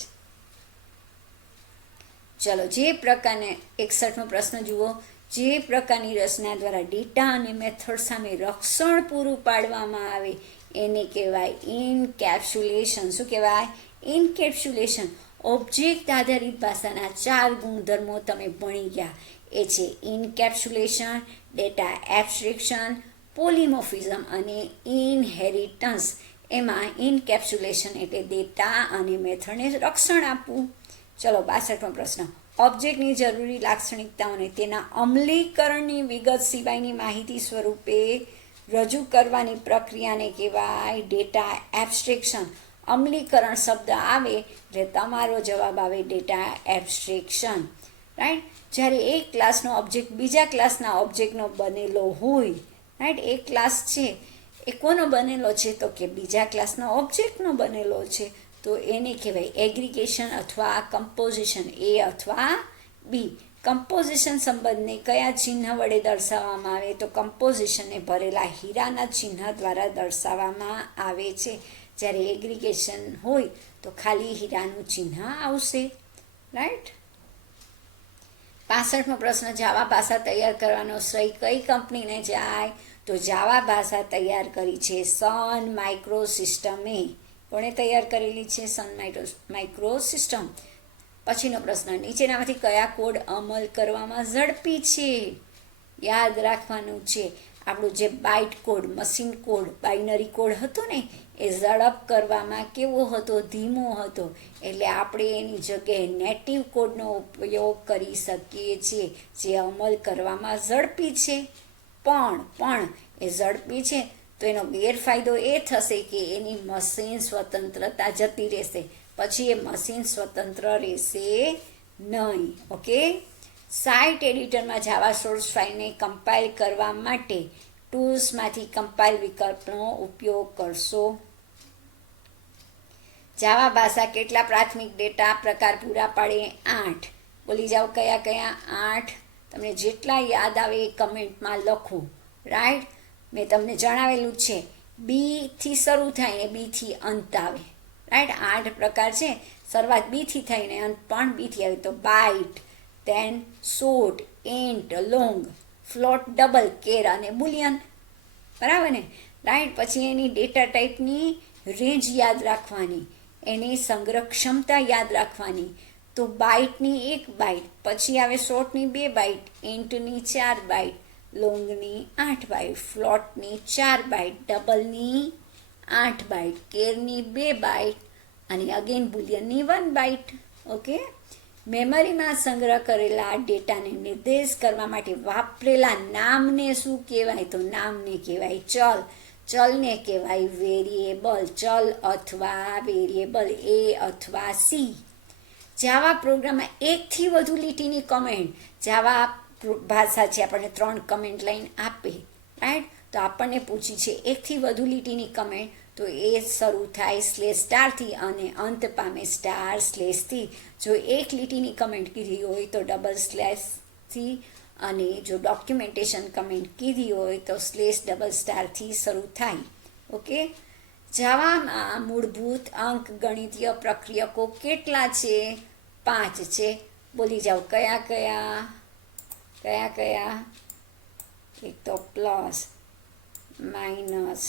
ચલો, જે પ્રકારને 61મો પ્રશ્ન જુઓ. જે પ્રકારની રચના દ્વારા ડેટા અને મેથડ સામે રક્ષણ પૂરું પાડવામાં આવે એને કહેવાય ઇનકેપ્સ્યુલેશન. શું કહેવાય? ઇનકેપ્સ્યુલેશન. ઓબ્જેક્ટ આધારિત ભાષાના 4 ગુણધર્મો તમે ભણી ગયા. એ છે ઇનકેપ્સ્યુલેશન, ડેટા એબ્સ્ટ્રેક્શન, પોલિમોર્ફિઝમ અને ઇનહેરિટન્સ. એમાં ઇનકેપ્સ્યુલેશન એટલે ડેટા અને મેથડને રક્ષણ આપવું. ચલો, 62મો પ્રશ્ન. ઓબ્જેક્ટની જરૂરી લાક્ષણિકતાઓને તેના અમલીકરણની વિગત સિવાયની માહિતી સ્વરૂપે રજૂ કરવાની પ્રક્રિયાને કહેવાય ડેટા એબ્સ્ટ્રેક્શન. અમલીકરણ શબ્દ આવે એટલે તમારો જવાબ આવે ડેટા એબ્સ્ટ્રેક્શન. રાઈટ. જ્યારે એક ક્લાસનો ઓબ્જેક્ટ બીજા ક્લાસના ઓબ્જેક્ટનો બનેલો હોય, રાઈટ, એક ક્લાસ છે એ કોનો બનેલો છે, તો કે બીજા ક્લાસના ઓબ્જેક્ટનો બનેલો છે, તો એને કહેવાય એગ્રીગેશન અથવા કમ્પોઝિશન. એ અથવા બી. કમ્પોઝિશન સંબંધને કયા ચિહ્ન વડે દર્શાવવામાં આવે, તો કમ્પોઝિશનને ભરેલા હીરાના ચિહ્ન દ્વારા દર્શાવવામાં આવે છે. જ્યારે એગ્રીગેશન હોય તો ખાલી હીરાનું ચિહ્ન આવશે. રાઈટ. 65મો પ્રશ્ન. જાવા ભાષા તૈયાર કરવાનો શ્રેય કઈ કંપનીને જાય, તો જાવા ભાષા તૈયાર કરી છે સન માઇક્રો સિસ્ટમે. કોણે તૈયાર કરેલી છે? સન માઇક્રો સિસ્ટમ. પછીનો પ્રશ્ન. નીચેનામાંથી કયા કોડ અમલ કરવામાં ઝડપી છે? યાદ રાખવાનું છે, આપણું જે byte code, machine code, binary code હતો ને, એ ઝડપ કરવામાં કેવો હતો? ધીમો હતો. એટલે આપણે એની જગ્યાએ નેટિવ કોડનો ઉપયોગ કરી શકીએ છીએ, જે અમલ કરવામાં ઝડપી છે. પણ એ ઝડપી છે તો એનો ગેરફાયદો એ થશે કે એની મશીન સ્વતંત્રતા જતી રહેશે. પછી એ મશીન સ્વતંત્ર રહેશે નહીં. ઓકે. સાઇટ એડિટરમાં જાવા સોર્સ ફાઇલને કમ્પાઇલ કરવા માટે ટૂલ્સમાંથી કમ્પાઇલ વિકલ્પનો ઉપયોગ કરશો. જાવા ભાષા કેટલા પ્રાથમિક ડેટા પ્રકાર પૂરા પાડે? 8. બોલી જાઓ કયા કયા? 8. તમને જેટલા યાદ આવે એ કમેન્ટમાં લખો. રાઈટ. મેં તમને જણાવેલું છે બીથી શરૂ થાય ને બીથી અંત આવે. રાઈટ. 8 પ્રકાર છે. શરૂઆત બીથી થઈને અંત પણ બીથી આવે. તો byte, then short, int, long, float, double, char અને boolean. બરાબર ને? રાઈટ. પછી એની ડેટા ટાઈપની રેન્જ યાદ રાખવાની, એની સંગ્રહ ક્ષમતા યાદ રાખવાની. તો બાઇટની 1 બાઇટ, પછી આવે શોર્ટની 2 બાઇટ, ઇન્ટની 4 બાઇટ, લોંગની 8 બાઇટ, ફ્લોટની 4 બાઇટ, ડબલની 8 બાઇટ, કેરની 2 બાઇટ અને અગેન બુલિયનની 1 બાઇટ. ઓકે. મેમરીમાં સંગ્રહ કરેલા ડેટાને નિર્દેશ કરવા માટે વાપરેલા નામને શું કહેવાય? તો નામને કહેવાય ચલ. ચલને કહેવાય વેરિયેબલ. ચલ અથવા વેરિયેબલ, એ અથવા સી. જાવા પ્રોગ્રામમાં એકથી વધુ લીટીની કમેન્ટ. જાવા ભાષા છે, આપણને 3 કમેન્ટ લાઈન આપે. રાઈટ. તો આપણને પૂછી છે એકથી વધુ લીટીની કમેન્ટ, તો એ શરૂ થાય /સ્ટારથી અને અંત પામે //થી. જો એક લીટીની કમેન્ટ કીધી હોય તો ડબલ સ્લેશથી, અને જો ડોક્યુમેન્ટેશન કમેન્ટ કીધી હોય તો //થી શરૂ થાય. ઓકે. જાવામાં મૂળભૂત અંક ગણિતીય પ્રક્રિયકો કેટલા છે? 5 છે. બોલી જાઓ કયા કયા? કયા કયા? એક તો પ્લસ, માઇનસ,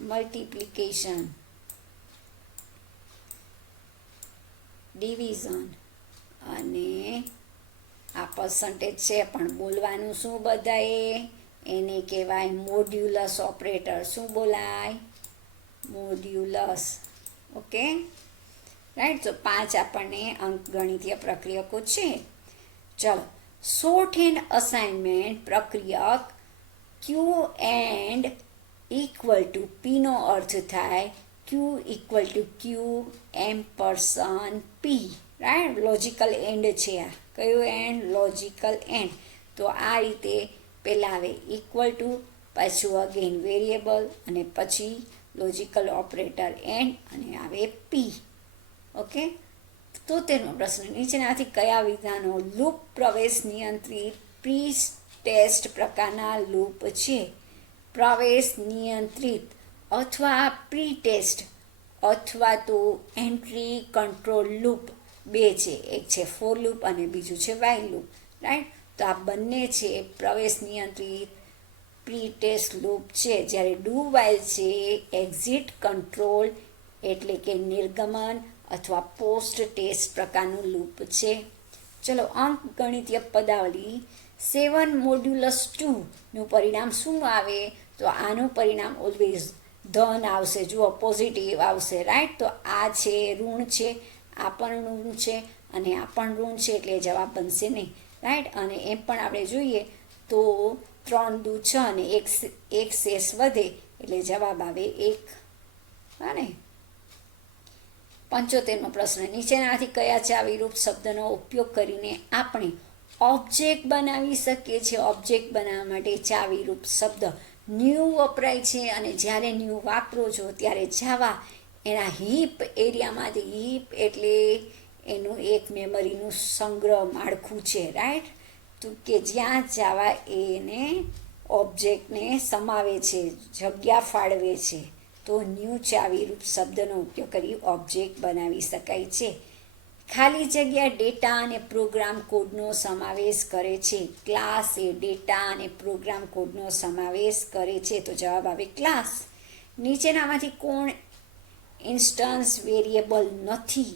મલ્ટિપ્લિકેશન, ડિવિઝન, અને આ પર્સન્ટેજ છે પણ બોલવાનું શું બધાએ એને કહેવાય મોડ્યુલસ ઓપરેટર. શું બોલાય? મોડ્યુલસ. Okay, right. તો 5 આપણને અંકગણિતીય પ્રક્રિયકો છે. ચલો, સોર્ટ એન્ડ અસાઇનમેન્ટ પ્રક્રિયક ક્યુ એન્ડ ઇક્વલ ટુ પીનો અર્થ થાય q equal to q ampersand p. Right, logical and છે આ. કયું એન્ડ? Logical and. તો આ રીતે પહેલાં આવે ઇક્વલ ટુ, પાછું અગેન વેરિયેબલ, અને પછી લોજિકલ ઓપરેટર એન્ડ, અને આવે પી. ઓકે, તો તેનો પ્રશ્ન નીચેનાથી કયા વિધાનો લૂપ પ્રવેશ નિયંત્રિત પ્રી ટેસ્ટ પ્રકારના લૂપ છે? પ્રવેશ નિયંત્રિત અથવા પ્રી ટેસ્ટ અથવા તો એન્ટ્રી કંટ્રોલ લૂપ બે છે. એક છે ફોર લૂપ અને બીજું છે વાઇલ લૂપ. રાઈટ, તો આ બંને છે પ્રવેશ નિયંત્રિત પ્રી ટેસ્ટ લૂપ છે. જ્યારે ડુ વાઇલ છે એક્ઝિટ કંટ્રોલ એટલે કે નિર્ગમન અથવા પોસ્ટ ટેસ્ટ પ્રકારનું લૂપ છે. ચલો, અંકગણિતીય પદાવલી 7 મોડ્યુલસ 2 નું પરિણામ શું આવે? તો આનું પરિણામ ઓલવેઝ ધન આવશે. જુઓ, પોઝિટિવ આવશે. રાઈટ, તો આ છે ઋણ છે, આ પણ ઋણ છે અને આ પણ ઋણ છે, એટલે જવાબ બનશે નહીં. રાઈટ, અને એમ પણ આપણે જોઈએ તો 3 દુ 6 અને એક શેષ વધે એટલે જવાબ આવે 1. હા ને. 75મો પ્રશ્ન, નીચેનાથી કયા ચાવીરૂપ શબ્દનો ઉપયોગ કરીને આપણે ઓબ્જેક્ટ બનાવી શકીએ છીએ? ઓબ્જેક્ટ બનાવવા માટે ચાવીરૂપ શબ્દ ન્યૂ વપરાય છે, અને જ્યારે ન્યૂ વાપરો છો ત્યારે જાવા એના હીપ એરિયામાંથી, હીપ એટલે એનું એક મેમરીનું સંગ્રહ માળખું છે. રાઈટ, તો કે જ્યાં જાવા એને ઓબ્જેક્ટને સમાવે છે, જગ્યા ફાળવે છે. તો ન્યૂ ચાવીરૂપ શબ્દનો ઉપયોગ કરી ઓબ્જેક્ટ બનાવી શકાય છે. ખાલી જગ્યા ડેટા અને પ્રોગ્રામ કોડનો સમાવેશ કરે છે. ક્લાસ એ ડેટા અને પ્રોગ્રામ કોડનો સમાવેશ કરે છે, તો જવાબ આવે ક્લાસ. નીચેનામાંથી કોણ ઇન્સ્ટન્સ વેરિયેબલ નથી?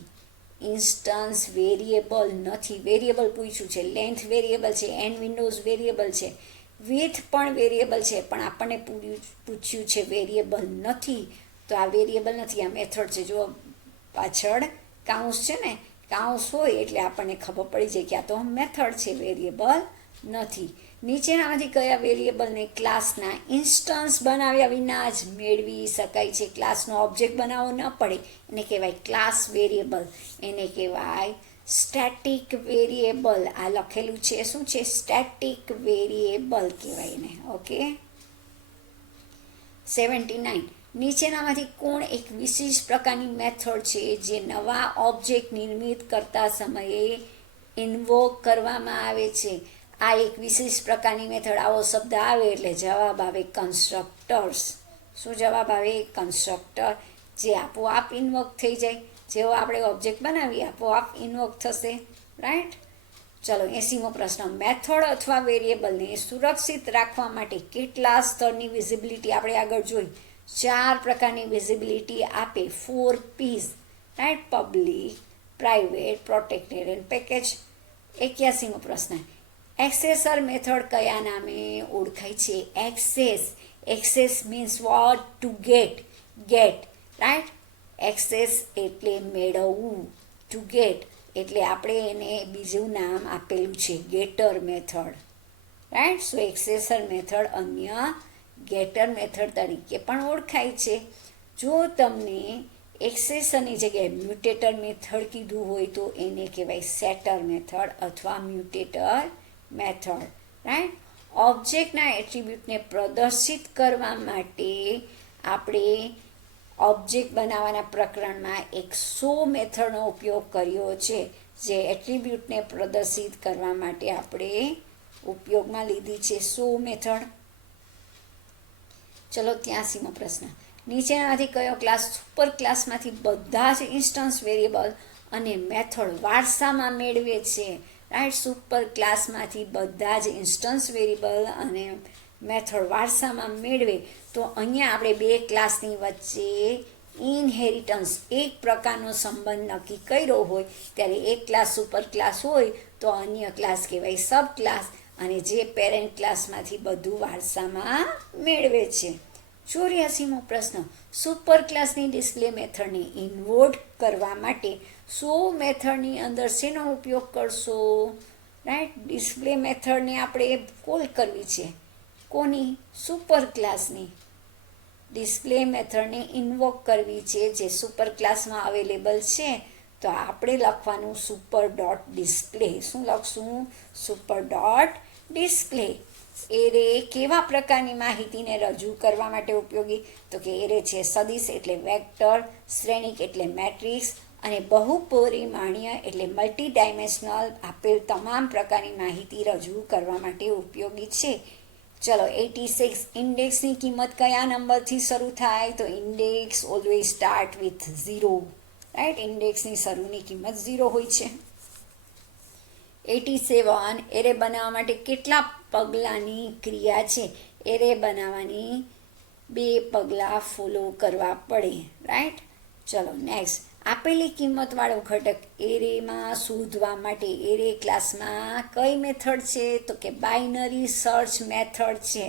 ઇન્સ્ટન્સ વેરિયેબલ નથી. વેરિયેબલ પૂછ્યું છે, લેન્થ વેરિયેબલ છે, એન્ડ વિન્ડોઝ વેરિયેબલ છે, વિથ પણ વેરિયેબલ છે, પણ આપણને પૂછ્યું છે વેરિયેબલ નથી. તો આ વેરિયેબલ નથી, આ મેથડ છે. જો પાછળ કાઉન્સ છે ને, કાઉન્સ હોય એટલે આપણને ખબર પડી જાય કે આ તો મેથડ છે, વેરિયેબલ નથી. નીચેનામાંથી કયા વેરિયેબલને ક્લાસના ઇન્સ્ટન્સ બનાવ્યા વિના જ મેળવી શકાય છે? ક્લાસનો ઓબ્જેક્ટ બનાવવો ન પડે એને કહેવાય ક્લાસ વેરિયેબલ. એને કહેવાય સ્ટેટિક વેરિયેબલ. આ લખેલું છે શું છે? સ્ટેટિક વેરિયેબલ કહેવાય એને. ઓકે, 79, નીચેનામાંથી કોણ એક વિશિષ્ટ પ્રકારની મેથડ છે જે નવા ઓબ્જેક્ટ નિર્મિત કરતા સમયે ઇન્વોક કરવામાં આવે છે? આ એક વિશિષ્ટ પ્રકારની મેથડ. આવો શબ્દ આવે એટલે જવાબ આવે કન્સ્ટ્રક્ટર્સ. શું જવાબ આવે? કન્સ્ટ્રક્ટર, જે આપોઆપ ઇન્વોક થઈ જાય. જેવો આપણે ઓબ્જેક્ટ બનાવીએ આપોઆપ ઇન્વોક થશે. રાઈટ, ચલો 80મો પ્રશ્ન, મેથડ અથવા વેરિયેબલને સુરક્ષિત રાખવા માટે કેટલા સ્તરની વિઝિબિલિટી આપણે આગળ જોઈ? 4 પ્રકારની વિઝિબિલિટી આપે. 4 P's. રાઈટ, public, private, protected and package. 81મો પ્રશ્ન, એક્સેસર મેથડ કયા નામે ઓળખાય છે? Access. Access means what? To get. Get. Right, access એટલે મેળવવું. ટુ ગેટ એટલે આપણે એને બીજું નામ આપેલું છે ગેટર મેથડ. રાઈટ, સો એક્સેસર મેથડ અન્ય ગેટર મેથડ તરીકે પણ ઓળખાય છે. જો તમને એક્સેસરની જગ્યાએ મ્યુટેટર મેથડ કીધું હોય તો એને કહેવાય સેટર મેથડ અથવા મ્યુટેટર મેથડ. રાઈટ, ઓબ્જેક્ટના એટ્રીબ્યુટને પ્રદર્શિત કરવા માટે આપણે ઓબ્જેક્ટ બનાવવાના પ્રકરણમાં એક સો મેથડનો ઉપયોગ કર્યો છે, જે એટ્રીબ્યુટને પ્રદર્શિત કરવા માટે આપણે ઉપયોગમાં લીધી છે સો મેથડ. ચલો 83મો પ્રશ્ન, નીચેનામાંથી કયો ક્લાસ સુપર ક્લાસમાંથી બધા જ ઇન્સ્ટન્સ વેરિયેબલ અને મેથડ વારસામાં મેળવે છે? રાઈટ, સુપર ક્લાસમાંથી બધા જ ઇન્સ્ટન્સ વેરિયેબલ અને મેથડ વારસામાં મેળવે. તો અહીંયા આપણે બે ક્લાસની વચ્ચે ઇનહેરિટન્સ એક પ્રકારનો સંબંધ નક્કી કર્યો હોય ત્યારે એક ક્લાસ સુપર ક્લાસ હોય તો અન્ય ક્લાસ કહેવાય સબ ક્લાસ, અને જે પેરેન્ટ ક્લાસમાંથી બધું વારસામાં મેળવે છે. 84મો પ્રશ્ન, સુપર ક્લાસની ડિસ્પ્લે મેથડને ઇન્વોર્ટ કરવા માટે મેથડની અંદર શેનો ઉપયોગ કરશો? રાઈટ, ડિસ્પ્લે મેથડને આપણે કોલ કરવી છે કોની? સુપર ક્લાસની. ડિસ્પ્લે મેથડને ઇન્વોક કરવી છે જે સુપર ક્લાસમાં અવેલેબલ છે, તો આપણે લખવાનું સુપર ડોટ ડિસ્પ્લે. શું લખશું? Super dot display. એરે કેવા પ્રકારની માહિતીને રજૂ કરવા માટે ઉપયોગી? તો કે એરે છે સદિશ એટલે વેક્ટર, શ્રેણિક એટલે મેટ્રિક્સ, અને બહુપરિમાણીય એટલે મલ્ટી ડાયમેન્શનલ આપેલ તમામ પ્રકારની માહિતી રજૂ કરવા માટે ઉપયોગી છે. ચલો 86, ઇન્ડેક્સની કિંમત કયા નંબરથી શરૂ થાય? તો index always start with 0. Right, ઇન્ડેક્સની શરૂની કિંમત 0 હોય છે. 87, એરે બનાવવા માટે કેટલા પગલાંની ક્રિયા છે? એરે બનાવવાની 2 પગલાં ફોલો કરવા પડે. રાઈટ, ચલો નેક્સ્ટ. આપેલી કિંમતવાળો ઘટક એરેમાં શોધવા માટે એરે ક્લાસમાં કઈ મેથડ છે? તો કે બાઇનરી સર્ચ મેથડ છે.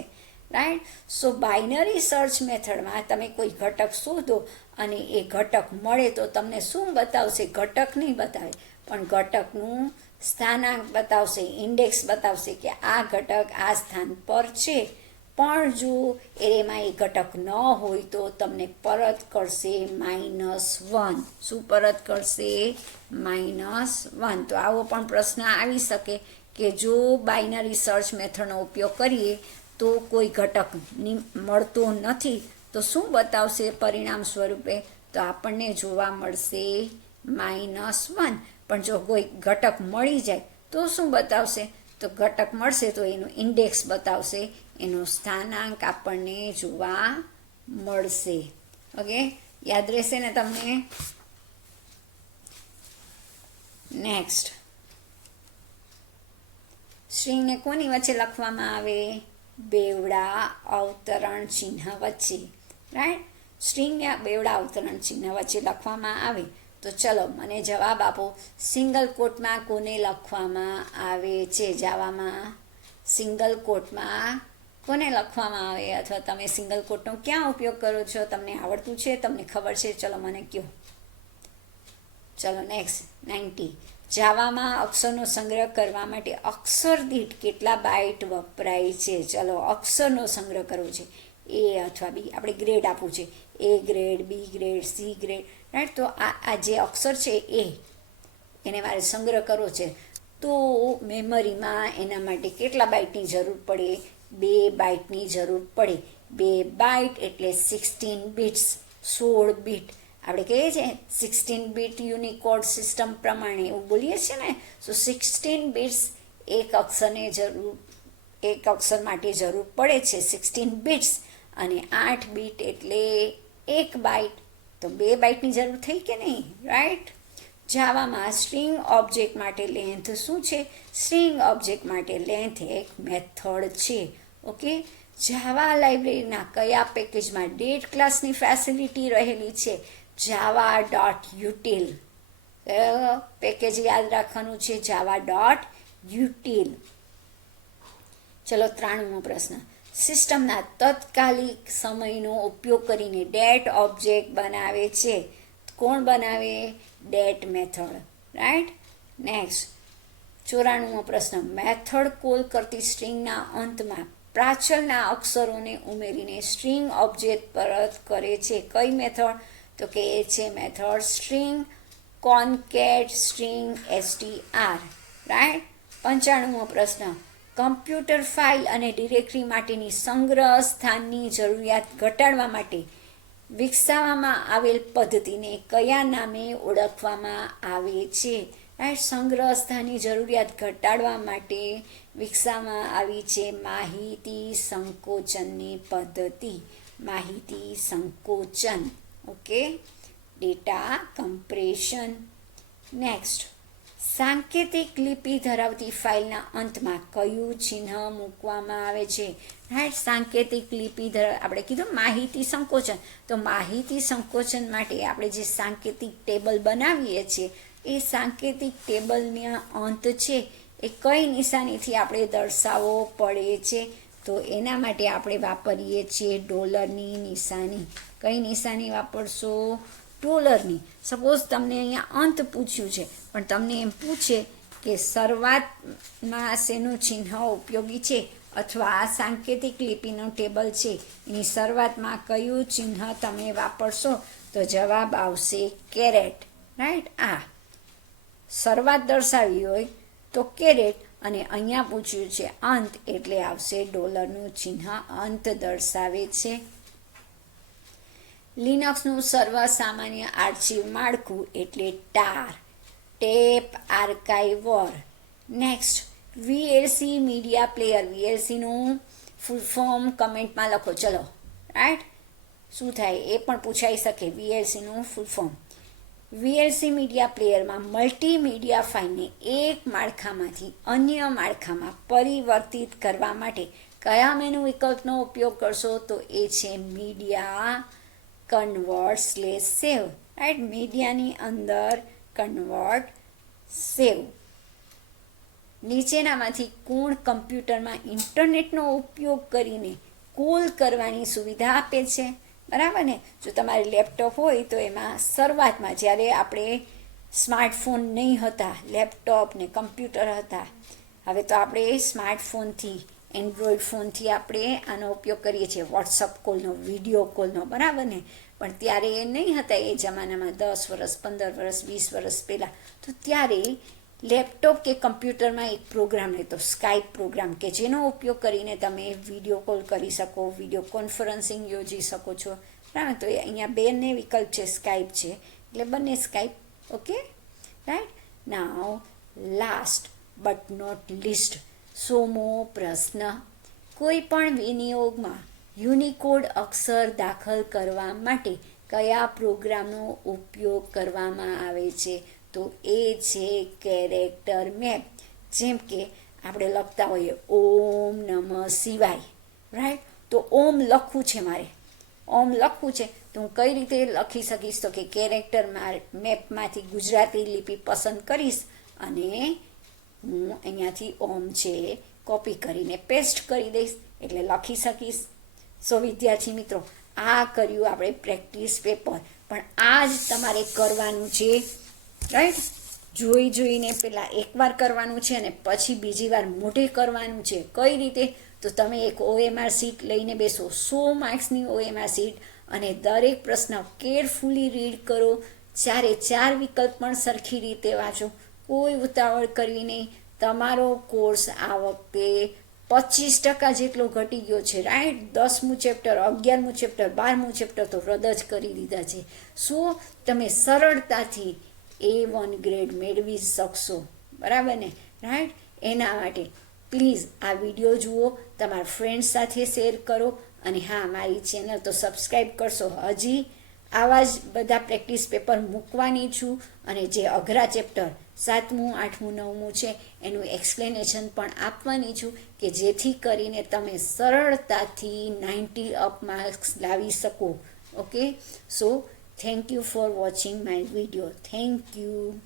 રાઈટ, સો બાઇનરી સર્ચ મેથડમાં તમે કોઈ ઘટક શોધો અને એ ઘટક મળે તો તમને શું બતાવશે? ઘટક નહીં બતાવે, પણ ઘટકનું સ્થાનાંક બતાવશે, ઇન્ડેક્સ બતાવશે કે આ ઘટક આ સ્થાન પર છે. પણ જો એરેમાં એ ઘટક ન હોય તો તમને પરત કરશે -1. શું પરત કરશે? -1. તો આવો પણ પ્રશ્ન આવી શકે કે જો બાઇનરી સર્ચ મેથડનો ઉપયોગ કરીએ તો કોઈ ઘટક મળતો નથી તો શું બતાવશે પરિણામ સ્વરૂપે? તો આપણને જોવા મળશે -1. પણ જો કોઈ ઘટક મળી જાય તો શું બતાવશે? તો ઘટક મળશે તો એનું ઇન્ડેક્સ બતાવશે, એનો સ્થાનાંક આપણને જોવા મળશે. ઓકે, યાદ રહેશે ને તમને? નેક્સ્ટ, સ્ટ્રિંગને કોની વચ્ચે લખવામાં આવે? બેવડા અવતરણ ચિહ્ન વચ્ચે. રાઈટ, સ્ટ્રિંગને બેવડા અવતરણ ચિહ્ન વચ્ચે લખવામાં આવે. તો ચલો મને જવાબ આપો, સિંગલ કોટમાં કોને લખવામાં આવે છે? જાવામાં સિંગલ કોટમાં કોને લખવામાં આવે? અથવા તમે સિંગલ કોટનો ક્યાં ઉપયોગ કરો છો? તમને આવડતું છે? તમને ખબર છે? ચલો મને કહો. ચલો નેક્સ્ટ 90, જાવામાં અક્ષરનો સંગ્રહ કરવા માટે અક્ષર દીઠ કેટલા બાઇટ વપરાય છે? ચલો અક્ષરનો સંગ્રહ કરવો છે, એ અથવા બી, આપણે ગ્રેડ આપવું છે, A grade, B grade, C grade. Right, તો આ જે અક્ષર છે એને મારે સંગ્રહ કરવો છે, તો મેમરીમાં એના માટે કેટલા બાઇટની જરૂર પડે? 2 બાઇટની જરૂર પડે. 2 બાઇટ એટલે 16 બિટ્સ, 16 બીટ. આપણે કહીએ છીએ 16 બીટ યુનિકોડ સિસ્ટમ પ્રમાણે એવું બોલીએ છીએ ને. સો 16 બિટ્સ એક અક્ષર માટે જરૂર પડે છે, 16 બિટ્સ. અને 8 બીટ એટલે 1 બાઇટ, તો 2 બાઇટની જરૂર થઈ કે નહીં? રાઈટ. જાવામાં સ્ટ્રિંગ ઓબ્જેક્ટ માટે લેન્થ શું છે? સ્ટ્રિંગ ઓબ્જેક્ટ માટે લેન્થ એક મેથડ છે. ઓકે, જાવા લાઇબ્રેરીના કયા પેકેજમાં ડેટ ક્લાસની ફેસિલિટી રહેલી છે? જાવા ડોટ યુટિલ. પેકેજ યાદ રાખવાનું છે, જાવા ડોટ યુટિલ. ચલો 93મો પ્રશ્ન, સિસ્ટમના તત્કાલિક સમયનો ઉપયોગ કરીને ડેટ ઓબ્જેક્ટ બનાવે છે. કોણ બનાવે? Date method. રાઈટ. નેક્સ્ટ 94મો પ્રશ્ન, મેથડ કોલ કરતી સ્ટ્રિંગના અંતમાં પ્રાચલના અક્ષરોને ઉમેરીને સ્ટ્રિંગ ઓબ્જેક્ટ પરત કરે છે. કઈ મેથડ? તો કે એ છે method string concat string str. Right. 95મો પ્રશ્ન, કમ્પ્યુટર ફાઇલ અને ડિરેક્ટરી માટેની સંગ્રહ સ્થાનની જરૂરિયાત ઘટાડવા માટે વિકસાવવામાં આવેલ પદ્ધતિને કયા નામે ઓળખવામાં આવે છે? રાઈટ, સંગ્રહ સ્થાનની જરૂરિયાત ઘટાડવા માટે વિકસાવવામાં આવી છે માહિતી સંકોચનની પદ્ધતિ. માહિતી સંકોચન. Okay, data compression. નેક્સ્ટ સાંકેતિક લિપિ ધરાવતી ફાઇલના અંતમાં કયું ચિહ્ન મૂકવામાં આવે છે? રાઈટ, સાંકેતિક લિપિ આપણે કીધું માહિતી સંકોચન, તો માહિતી સંકોચન માટે આપણે જે સાંકેતિક ટેબલ બનાવીએ છીએ એ સાંકેતિક ટેબલના અંત છે એ કઈ નિશાનીથી આપણે દર્શાવવો પડે છે? તો એના માટે આપણે વાપરીએ છીએ ડોલરની નિશાની. કઈ નિશાની વાપરશો? ડોલરની. સપોઝ તમને અહીંયા અંત પૂછ્યું છે પણ તમને એમ પૂછે કે શરૂઆતમાં શેનું ચિહ્ન ઉપયોગી છે અથવા આ સાંકેતિક લિપિનું ટેબલ છે એની શરૂઆતમાં કયું ચિહ્ન તમે વાપરશો? તો જવાબ આવશે કેરેટ. રાઈટ, આ શરૂઆત દર્શાવી હોય તો કેરેટ, અને અહીંયા પૂછ્યું છે અંત એટલે આવશે ડોલરનું ચિહ્ન અંત દર્શાવે છે. લિનક્સનું સર્વસામાન્ય આર્ચિવ માળખું એટલે tar, tape archiver. Next, VLC media player. વીએલસીનું ફૂલ ફોર્મ કમેન્ટમાં લખો. ચલો, રાઈટ, શું થાય એ પણ પૂછાઈ શકે. વીએલસીનું ફૂલ ફોર્મ. વીએલસી મીડિયા પ્લેયરમાં મલ્ટીમીડિયા ફાઇલને એક માળખામાંથી અન્ય માળખામાં પરિવર્તિત કરવા માટે કયા મેનુ વિકલ્પનો ઉપયોગ કરશો? તો એ છે મીડિયા કન્વર્ટ/સેવ. રાઈટ, મીડિયાની અંદર કન્વર્ટ સેવ. નીચેનામાંથી કોણ કમ્પ્યુટરમાં ઇન્ટરનેટનો ઉપયોગ કરીને કોલ કરવાની સુવિધા આપે છે? બરાબર ને? જો તમારે લેપટોપ હોય તો એમાં શરૂઆતમાં જ્યારે આપણે સ્માર્ટફોન નહીં હતા, લેપટોપ ને કમ્પ્યુટર હતા, હવે તો આપણે સ્માર્ટફોનથી, એન્ડ્રોઈડ ફોનથી આપણે આનો ઉપયોગ કરીએ છીએ, વોટ્સઅપ કોલનો, વિડીયો કોલનો, બરાબર ને? પણ ત્યારે એ નહીં હતા એ જમાનામાં, 10 વર્ષ, 15 વર્ષ, 20 વર્ષ પહેલાં. તો ત્યારે લેપટોપ કે કમ્પ્યુટરમાં એક પ્રોગ્રામ રહેતો, સ્કાઇપ પ્રોગ્રામ, કે જેનો ઉપયોગ કરીને તમે વિડીયો કોલ કરી શકો, વિડીયો કોન્ફરન્સિંગ યોજી શકો છો. બરાબર, તો અહીંયા બંને વિકલ્પ છે, સ્કાઇપ છે એટલે બંને Skype. Okay, right. Now last but not least, 100મો પ્રશ્ન. કોઈ પણ વિનિયોગમાં યુનિકોડ અક્ષર દાખલ કરવા માટે કયા પ્રોગ્રામનો ઉપયોગ કરવામાં આવે છે? તો એ છે કેરેક્ટર મેપ. જેમ કે આપણે લખતા હોઈએ ઓમ નમઃ શિવાય. રાઈટ, તો ઓમ લખવું છે મારે, ઓમ લખવું છે તો હું કઈ રીતે લખી શકીશ? તો કે કેરેક્ટર મેપમાંથી ગુજરાતી લિપિ પસંદ કરીશ અને હું અહીંયાથી ઓમ છે કોપી કરીને પેસ્ટ કરી દઈશ એટલે લખી શકીશ. સો વિદ્યાર્થી મિત્રો, આ કર્યું આપણે પ્રેક્ટિસ પેપર, પણ આ જ તમારે કરવાનું છે. રાઈટ, જોઈને પહેલાં એકવાર કરવાનું છે અને પછી બીજી વાર મોઢે કરવાનું છે. કઈ રીતે? તો તમે એક OMR શીટ લઈને બેસો, 100 માર્ક્સની OMR શીટ, અને દરેક પ્રશ્ન કેરફુલી રીડ કરો. 4 વિકલ્પ પણ સરખી રીતે વાંચો, કોઈ ઉતાવળ કરવી નહીં. તમારો કોર્સ આ વખતે 25% જેટલો ઘટી ગયો છે. રાઈટ, 10મું ચેપ્ટર, 11મું ચેપ્ટર, 12મું ચેપ્ટર તો રદ જ કરી દીધા છે. શું તમે સરળતાથી A1 ગ્રેડ મેળવી શકશો? બરાબર ને? રાઈટ, એના માટે પ્લીઝ આ વિડીયો જુઓ, તમારા ફ્રેન્ડ્સ સાથે શેર કરો, અને હા, મારી ચેનલ તો સબસ્ક્રાઈબ કરશો. હજી આવા જ બધા પ્રેક્ટિસ પેપર મૂકવાની છું, અને જે અઘરા ચેપ્ટર 7મું, 8મું, 9મું છે એનું એક્સપ્લેનેશન પણ આપવાની છું, કે જેથી કરીને તમે સરળતાથી 90 અપ માર્ક્સ લાવી શકો. Okay, so thank you for watching my video. Thank you.